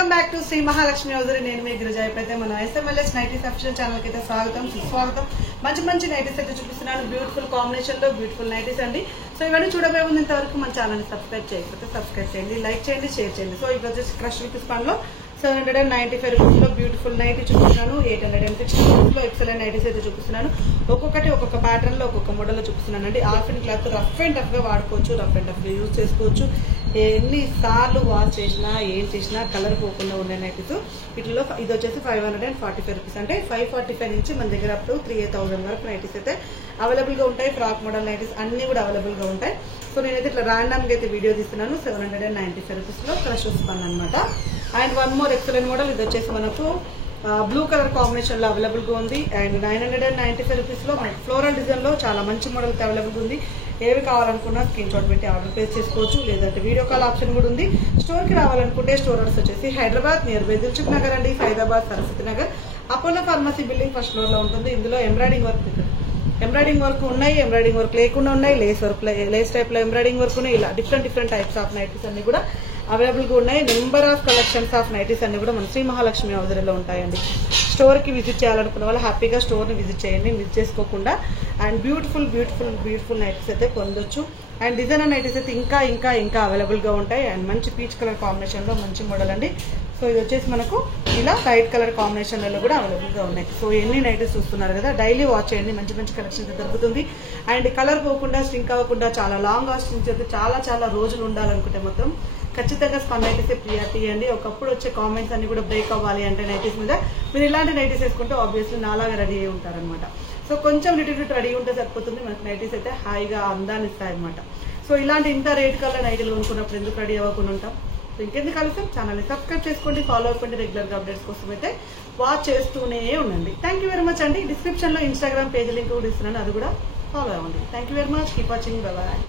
Welcome back to Shri Mahalakshmi hosiery. నేను మీ గిరిజ. ఇప్పుడైతే మన ఎస్ఎంఎల్ఎస్ నైటీస్ అఫీషియల్ ఛానల్ కి అయితే స్వాగతం సుస్వాగతం. మంచి మంచి నైటీస్ అయితే చూపిస్తున్నాను. బ్యూటిఫుల్ కాంబినేషన్ లో బ్యూటిఫుల్ నైటీస్ అండి. సో ఇవన్నీ చూడబోయే ముందు ఇంతవరకు మన ఛానల్ ని సబ్స్క్రైబ్ చేయకపోతే సబ్స్క్రైబ్ చేయండి, లైక్ చేయండి, షేర్ చేయండి. సో ఇప్పుడు వచ్చేసి క్రష్ రూపీస్ పనిలో 795 రూపీస్ లో బ్యూటిఫుల్ నైటీ చూపిస్తున్నాను. 860 రూపీస్ లో ఎక్సలెంట్ నైటీస్ అయితే చూపిస్తున్నాను. ఒక్కొక్కటి ఒక్కొక్క ప్యాటర్న్ లో ఒక్కొక్క మోడల్ లో చూపిస్తున్నాను అండి. Half and cloth rough and tough గా వాడుకోవచ్చు, రఫ్ అండ్ టఫ్ గా యూజ్ చేసుకోవచ్చు. ఎన్ని సార్లు వాష్ చేసినా ఏం చేసినా కలర్ పోకుండా ఉండే నైటీస్. వీటిలో ఇది వచ్చేసి 545 రూపీస్, అంటే 545 నుంచి మన దగ్గర అప్ టు 3000 వరకు నైటీస్ అయితే అవైలబుల్ గా ఉంటాయి. ఫ్రాక్ మోడల్ నైటీస్ అన్ని కూడా అవైలబుల్ గా ఉంటాయి. సో నేనైతే ఇట్లా ర్యాండమ్ గా అయితే వీడియో తీస్తున్నాను. 795 రూపీస్ లో క్రష్ వస్తాను అనమాట. And one more excellent model, ఇది వచ్చేసి మనకు బ్లూ కలర్ కాంబినేషన్ లో అవైలబుల్ గా ఉంది. అండ్ 995 రూపీస్ లో మనకి ఫ్లోరల్ డిజైన్ లో చాలా మంచి మోడల్ అవైలబుల్ ఉంది. ఏవి కావాలనుకున్నా స్క్రీన్ షాట్ పెట్టి ఆర్డర్ ప్లేస్ చేసుకోవచ్చు, లేదంటే వీడియో కాల్ ఆప్షన్ కూడా ఉంది. స్టోర్ కి రావాలనుకుంటే స్టోర్ అడ్రస్ వచ్చేసి హైదరాబాద్ నియర్ బై దిల్సుఖ్ నగర్ అండి, Saidabad Saraswati Nagar, Apollo pharmacy building first floor లో ఉంటుంది. ఇందులో ఎంబ్రాయిడింగ్ వర్క్ ఉన్నాయి, ఎంబ్రాయిడింగ్ వర్క్ లేకుండా ఉన్నాయి, లేస్ టైప్ లో ఎంబ్రాయిడింగ్ వర్క్ ఉన్నాయి. ఇలా డిఫరెంట్ టైప్స్ ఆఫ్ నైటీస్ అన్ని కూడా అవైలబుల్ గా ఉన్నాయి. Number of collections of nighties అన్ని కూడా మన శ్రీ మహాలక్ష్మి హౌజరీలో ఉంటాయండి. స్టోర్ కి విజిట్ చేయాలనుకున్న వాళ్ళు హ్యాపీగా స్టోర్ ని విజిట్ చేయండి, మిస్ చేసుకోకుండా. అండ్ బ్యూటిఫుల్ నైటీస్ అయితే పొందొచ్చు. అండ్ డిజైనర్ నైటీస్ అయితే ఇంకా అవైలబుల్ గా ఉంటాయి. అండ్ మంచి పీచ్ కలర్ కాంబినేషన్ లో మంచి మోడల్ అండి. సో ఇది వచ్చేసి మనకు ఇలా లైట్ కలర్ కాంబినేషన్ లో కూడా అవైలబుల్ గా ఉన్నాయి. సో ఎన్ని నైటీస్ చూస్తున్నారు కదా, డైలీ వాచ్ చేయండి, మంచి కలెక్షన్ దొరుకుతుంది. అండ్ కలర్ పోకుండా స్ట్రింక్ అవ్వకుండా చాలా లాంగ్ లాస్టింగ్ అయితే చాలా రోజులు ఉండాలనుకుంటే మాత్రం ఖచ్చితంగా స్పన్ నైటీస్ ప్రియారిటీ ఇవ్వండి. ఒకప్పుడు వచ్చే కామెంట్స్ అన్ని కూడా బ్రేక్ అవ్వాలి అంటే నైటీస్ మీద మీరు ఇలాంటి నైటీస్ వేసుకుంటే ఆబ్వియస్లీ నాలాగా రెడీ అయి ఉంటారనమాట. సో కొంచెం లిటిల్ రెడీ ఉంటే సరిపోతుంది, మనకి నైటీస్ అయితే హాయిగా అందాన్ని ఇస్తాయి అనమాట. సో ఇలాంటి ఇంత రేట్ కల్లా నైటీలు కొనుక్కున్నప్పుడు ఎందుకు రెడీ అవ్వకుండా ఉంటాం. సో ఇంకెందుకు కలిసాం, ఛానల్ని సబ్స్క్రైబ్ చేసుకోండి, ఫాలో అవ్వండి. రెగ్యులర్ గా అప్డేట్స్ కోసం అయితే వాచ్ చేస్తూనే ఉండండి. థ్యాంక్ యూ వెరీ మచ్ అండి. డిస్క్రిప్షన్ లో ఇన్స్టాగ్రామ్ పేజ్ లింక్ కూడా ఇస్తున్నాను, అది కూడా ఫాలో అవ్వండి. Thank you very much. Keep watching. By by.